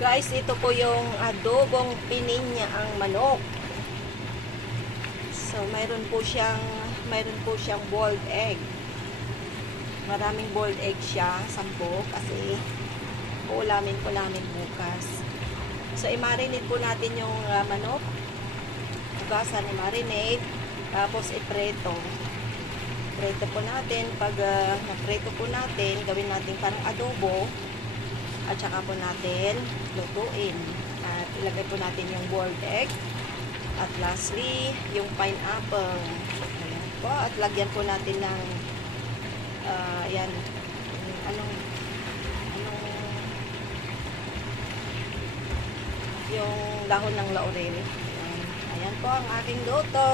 Guys, ito po yung adobong pininya ang manok. So, mayroon po siyang boiled egg. Maraming boiled egg siya, 10 kasi uulamin po namin bukas. So, i-marinate po natin yung manok. Hugasan, i-marinate. Tapos, i-preto. Preto po natin. Pag na-preto po natin, gawin natin parang adobo. At saka po natin lutuin. At ilagay po natin yung boiled egg. At lastly, yung pineapple. Ayan po. At lagyan po natin ng ayan. Yung dahon ng laurel. Ayan po ang aking luto.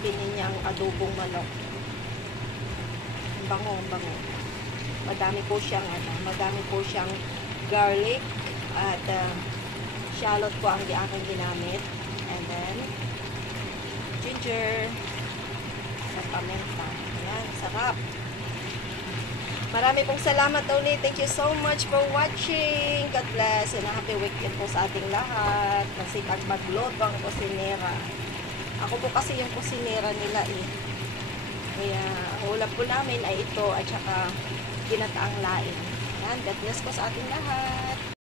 Pininyang adobong manok. Bango. Madami po siyang garlic at shallot po ang aking ginamit. And then ginger at paminta. Ayan, sarap. Marami pong salamat ulit. Thank you so much for watching. God bless and happy weekend po sa ating lahat. Kasi pag magluto ang kusinera. Ako po kasi yung kusinera nila eh. Kaya ulam po namin ay ito at saka ginataang laing. Ayan, God bless po sa ating lahat.